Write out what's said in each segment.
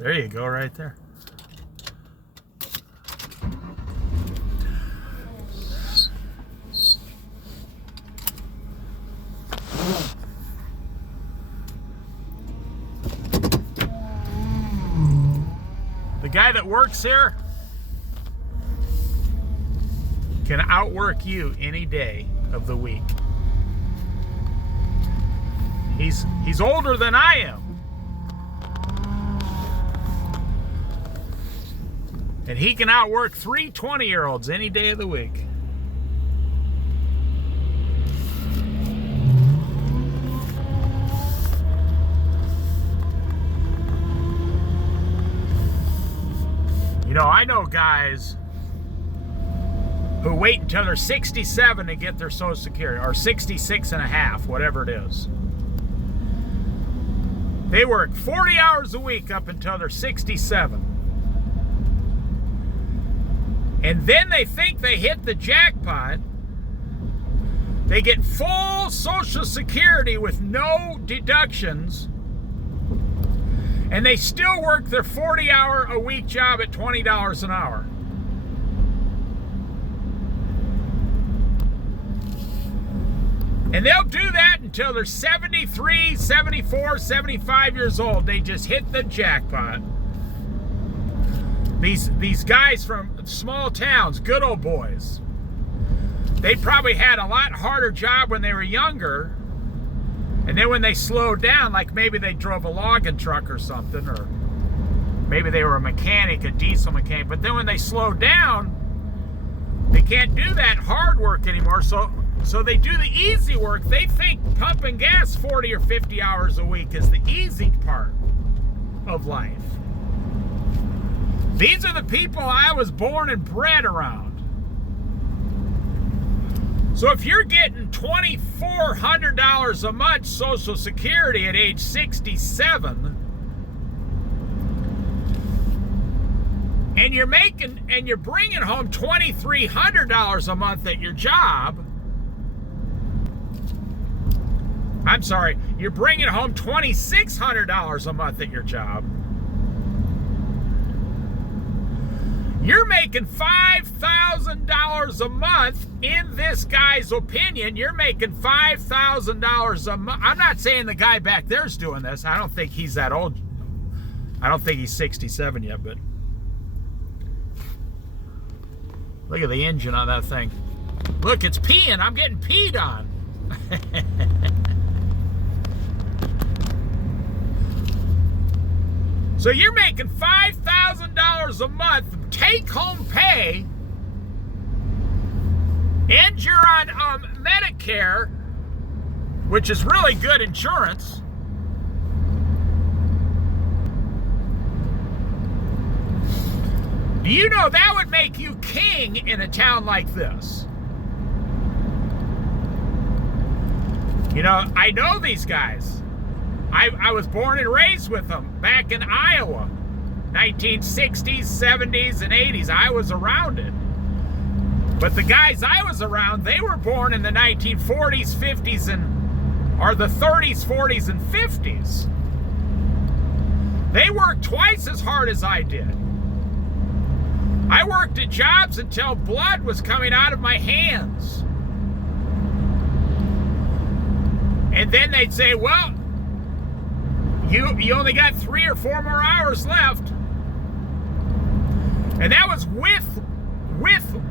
There you go, right there. The guy that works here can outwork you any day of the week. He's older than I am. And he can outwork 3 20-year-olds any day of the week. You know, I know guys who wait until they're 67 to get their Social Security, or 66 and a half, whatever it is. They work 40 hours a week up until they're 67. And then they think they hit the jackpot. They get full Social Security with no deductions. And they still work their 40-hour-a-week job at $20 an hour. And they'll do that until they're 73, 74, 75 years old. They just hit the jackpot. These guys from small towns, good old boys, they probably had a lot harder job when they were younger. And then when they slowed down, like maybe they drove a logging truck or something, or maybe they were a mechanic, a diesel mechanic. But then when they slowed down, they can't do that hard work anymore. So they do the easy work. They think pumping gas 40 or 50 hours a week is the easy part of life. These are the people I was born and bred around. So if you're getting $2,400 a month Social Security at age 67, and you're bringing home $2,300 a month at your job, I'm sorry, you're bringing home $2,600 a month at your job. You're making $5,000 a month. In this guy's opinion, you're making $5,000 a month. I'm not saying the guy back there's doing this. I don't think he's that old. I don't think he's 67 yet, but look at the engine on that thing. Look, it's peeing. I'm getting peed on. So you're making $5,000 a month take-home pay, and you're on Medicare, which is really good insurance. Do you know that would make you king in a town like this? You know, I know these guys. I was born and raised with them back in Iowa, 1960s, 70s, and 80s. I was around it. But the guys I was around, they were born in the 1940s, 50s, or the 30s, 40s, and 50s. They worked twice as hard as I did. I worked at jobs until blood was coming out of my hands. And then they'd say, well, you only got 3 or 4 more hours left. And that was with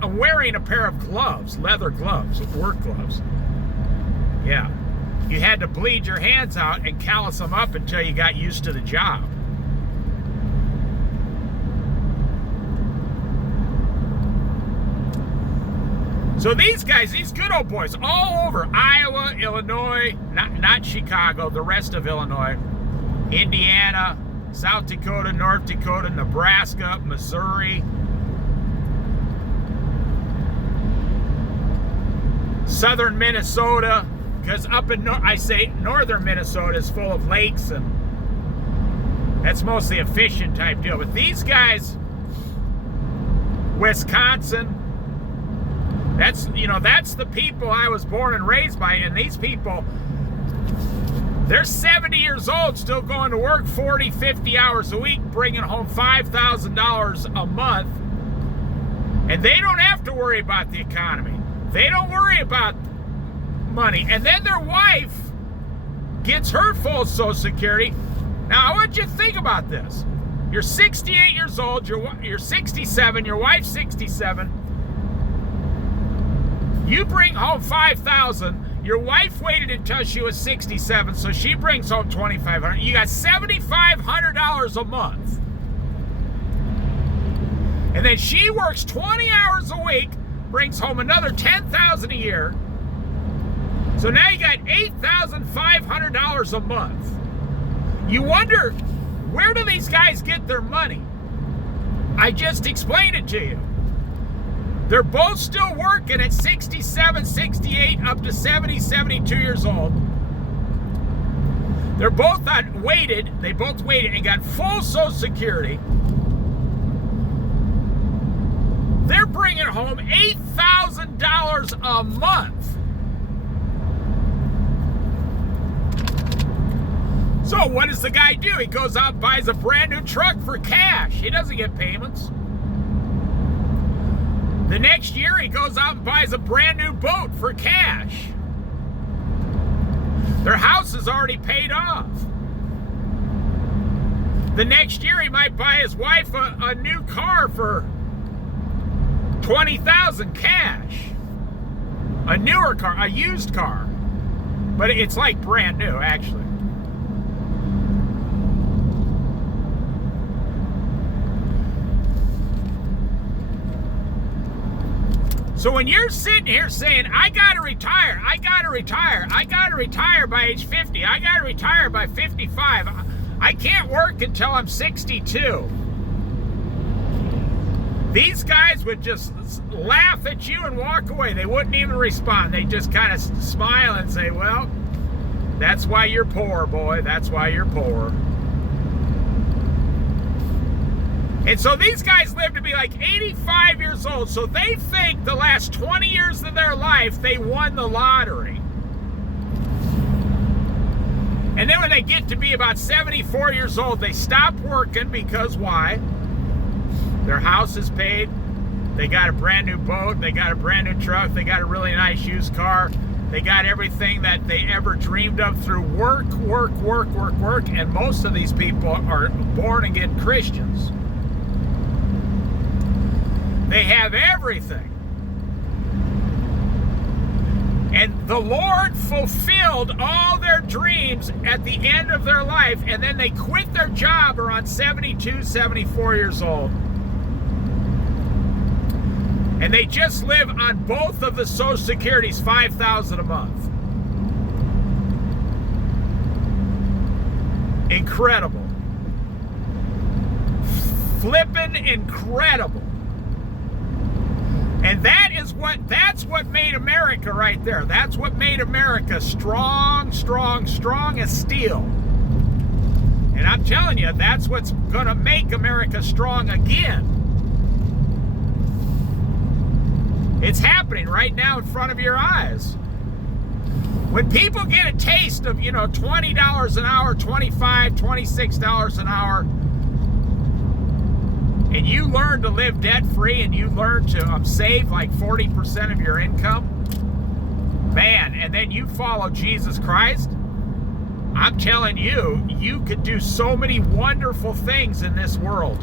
wearing a pair of gloves, leather gloves, work gloves. Yeah. You had to bleed your hands out and callus them up until you got used to the job. So these guys, these good old boys, all over Iowa, Illinois, not Chicago, the rest of Illinois, Indiana, South Dakota, North Dakota, Nebraska, Missouri, southern Minnesota, because up in I say northern Minnesota is full of lakes, and that's mostly a fishing type deal. But these guys, Wisconsin, that's the people I was born and raised by, and these people, They're 70 years old, still going to work 40, 50 hours a week, bringing home $5,000 a month. And they don't have to worry about the economy. They don't worry about money. And then their wife gets her full Social Security. Now, I want you to think about this. You're 68 years old, you're 67, your wife's 67. You bring home $5,000. Your wife waited until she was 67, so she brings home $2,500. You got $7,500 a month. And then she works 20 hours a week, brings home another $10,000 a year. So now you got $8,500 a month. You wonder, where do these guys get their money? I just explained it to you. They're both still working at 67, 68, up to 70, 72 years old. They're both weighted. They both waited and got full Social Security. They're bringing home $8,000 a month. So what does the guy do? He goes out and buys a brand new truck for cash. He doesn't get payments. The next year, he goes out and buys a brand new boat for cash. Their house is already paid off. The next year, he might buy his wife a new car for $20,000 cash. A newer car, a used car. But it's like brand new, actually. So when you're sitting here saying, I gotta retire by age 50, I gotta retire by 55, I can't work until I'm 62. These guys would just laugh at you and walk away. They wouldn't even respond. They just kind of smile and say, well, that's why you're poor, boy. That's why you're poor. And so these guys live to be like 85 years old. So they think the last 20 years of their life, they won the lottery. And then when they get to be about 74 years old, they stop working because why? Their house is paid. They got a brand new boat. They got a brand new truck. They got a really nice used car. They got everything that they ever dreamed of through work. And most of these people are born again Christians. They have everything. And the Lord fulfilled all their dreams at the end of their life, and then they quit their job around 72, 74 years old. And they just live on both of the Social Securities, $5,000 a month. Incredible. Flippin' incredible. And that's what made America right there. That's what made America strong as steel. And I'm telling you, that's what's gonna make America strong again. It's happening right now in front of your eyes. When people get a taste of, $20 an hour, $25, $26 an hour, and you learn to live debt-free and you learn to save like 40% of your income, man, and then you follow Jesus Christ, I'm telling you, you could do so many wonderful things in this world.